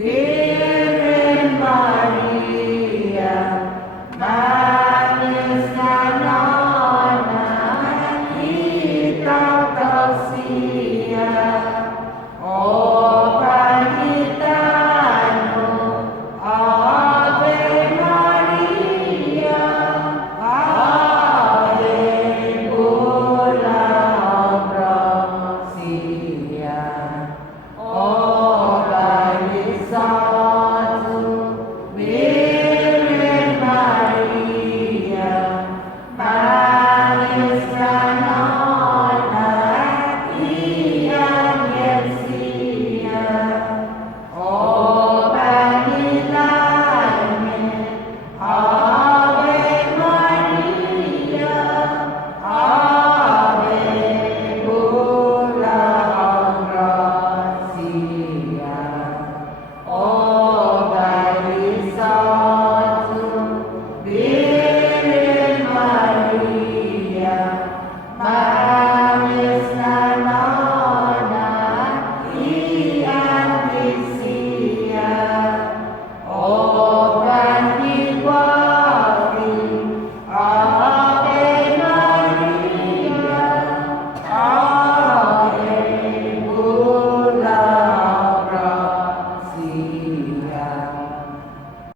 Virgen Maria, manis nona kita tersia, oh pagitano, Ave Maria, Ave Bula Prosia, oh Satu Virgen Maria, manis nona yang Yesia, oh pangilangin,